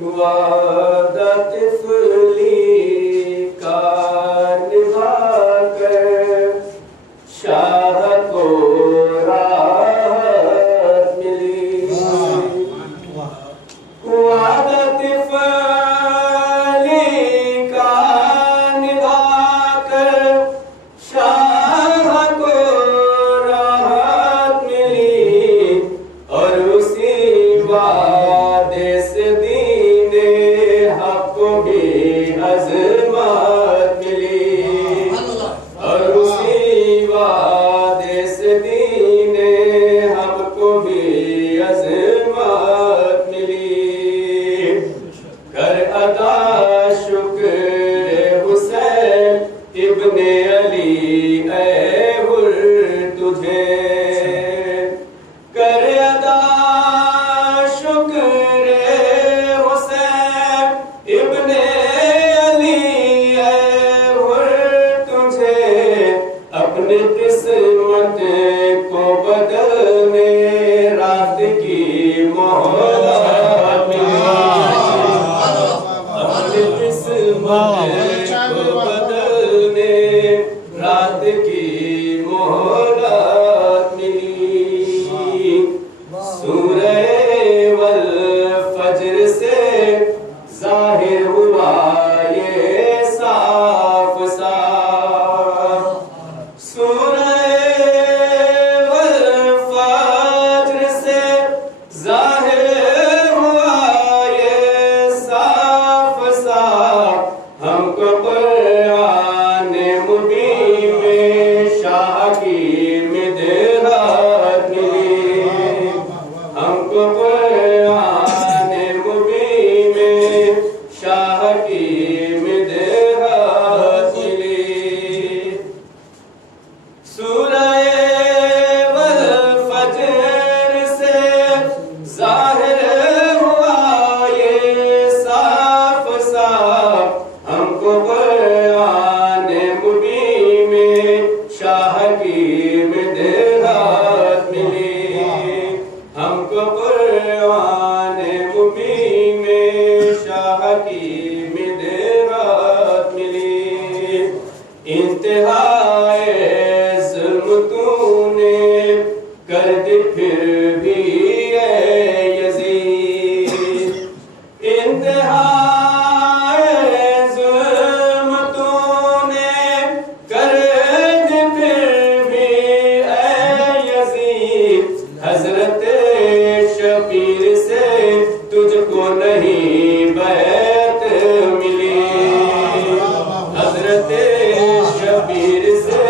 वादा तिफली का निभाकर शाह को राहत मिली। वादा तिफली का निभाकर शाह को राहत मिली और उसी वादे से दीने हक को भी अज़मत मिली और उसी वादे से दीने हक को भी अज़मत मिली। कर अदा शुक्र हुसैन इब्ने अली ऐ हुर तुझे। कर अदा शुक्र हुसैन इब्ने अली ऐ हुर तुझे। अपनी किस्मत को बदलने रात की मोहलत मिली। अपनी किस्मत को बदलने रात की मोहलत मिली। सूरह वल फज्र से जाहिर हुआ ये साफ साफ। सूरह वल फज्र से जाहिर हुआ ये साफ साफ। हमको कुरान मुबीन में शाह की मिदहत मिली। हमको कुरान मुबीन में शाह की मिदहत मिली। सूरह वल फज्र से जाहिर हुआ ये साफ साफ। हमको कुरान मुबीन में शाह की मिदहत मिली। हमको कुरान मुबीन में शाह की मिदहत मिली। इंतहाए जुल्म तूने कर दी फिर भी ऐ यज़ीद। इंतहाए जुल्म तूने कर दी फिर भी ऐ यज़ीद। हज़रत शबीर से तुझको नहीं बैत मिली। हज़रत शबीर से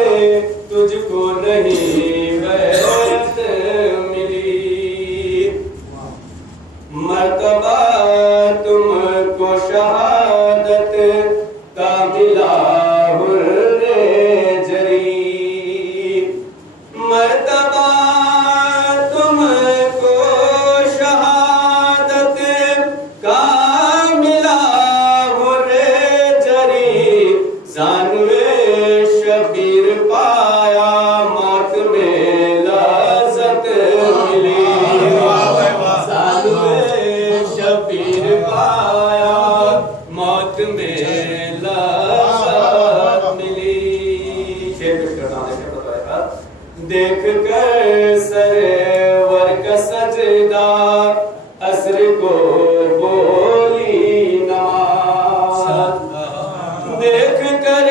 तुझको नहीं बैत मिली। मर्तबा तुमको शहादत का मिला हुर्रे जरी। मर्तबा तुमको शहादत का मिला हुर्रे जरी। जानवे शबीर पाया मौत में लज़्ज़त मिली। जानवे शबीर पाया मौत में लज़्ज़त मिली। शेर पेश करना है बताएगा। देख कर सरवर का सजदा असर को बोली नमाज। देख कर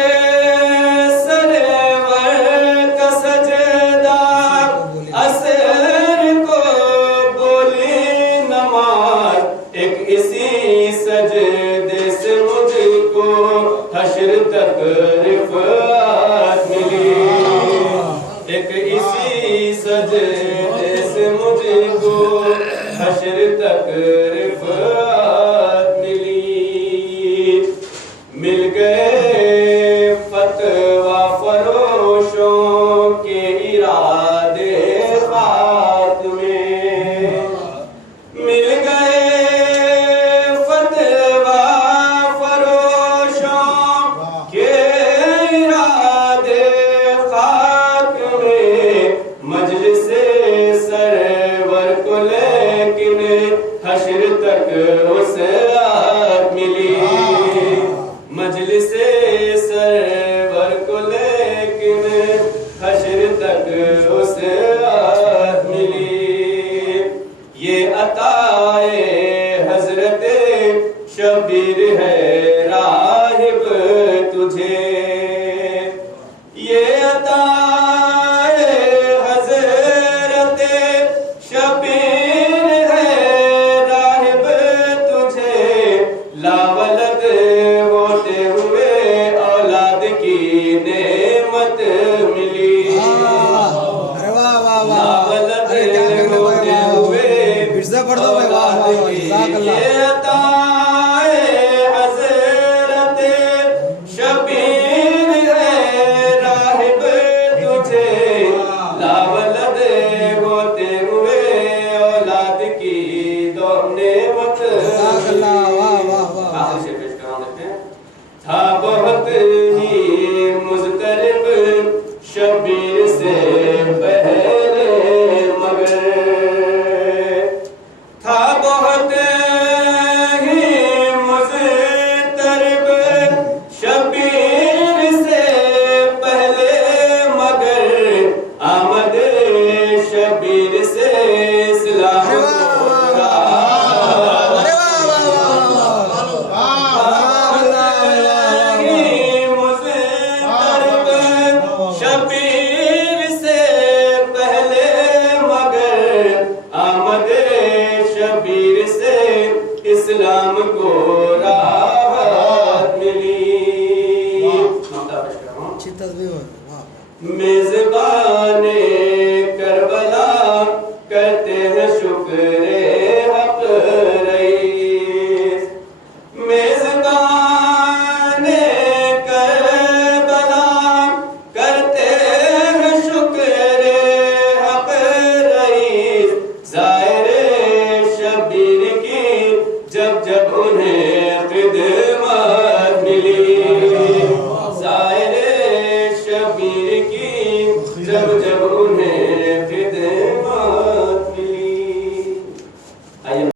सरवर का सजदा असर को बोली नमाज। एक इसी सजदे से मुझको हश्र तक रिफ़अत मिली। एक इसी सजदे से मुझको हश्र तक रिफ़अत मिली। मिल गए फतवा फरोशों के इरादे खाक में। मिल गए फतवा फरोशों के इरादे खाक में। मजलिस सरवर को पढ़ दो भाई, वाह वाह वाह, जाज़ाकल्लाह। ये अताए हज़रत शबीर है राहिब तुझे लावलद होते हुए औलाद की दो नेमत। जाज़ाकल्लाह, वाह वाह वाह। आखिरी शेर पेश करा देते हैं। था बहुत ही मुज़तरिब शबीर से पहले मगर, था बहुत ही मुज़तरिब शबीर से पहले मगर, आमद शबीर से इस्लाम अरे वाह को वाह वाह, अरे वाह वाह वाह वाह, शबीर से पहले मगर, आमद शबीर से इस्लाम को राहत मिली। अच्छी तस्वीर है, वाह। मेज़बाने करबला करते हैं शुक्र हक रईस। मेज़बाने करबला करते हैं शुक्र हक रईस।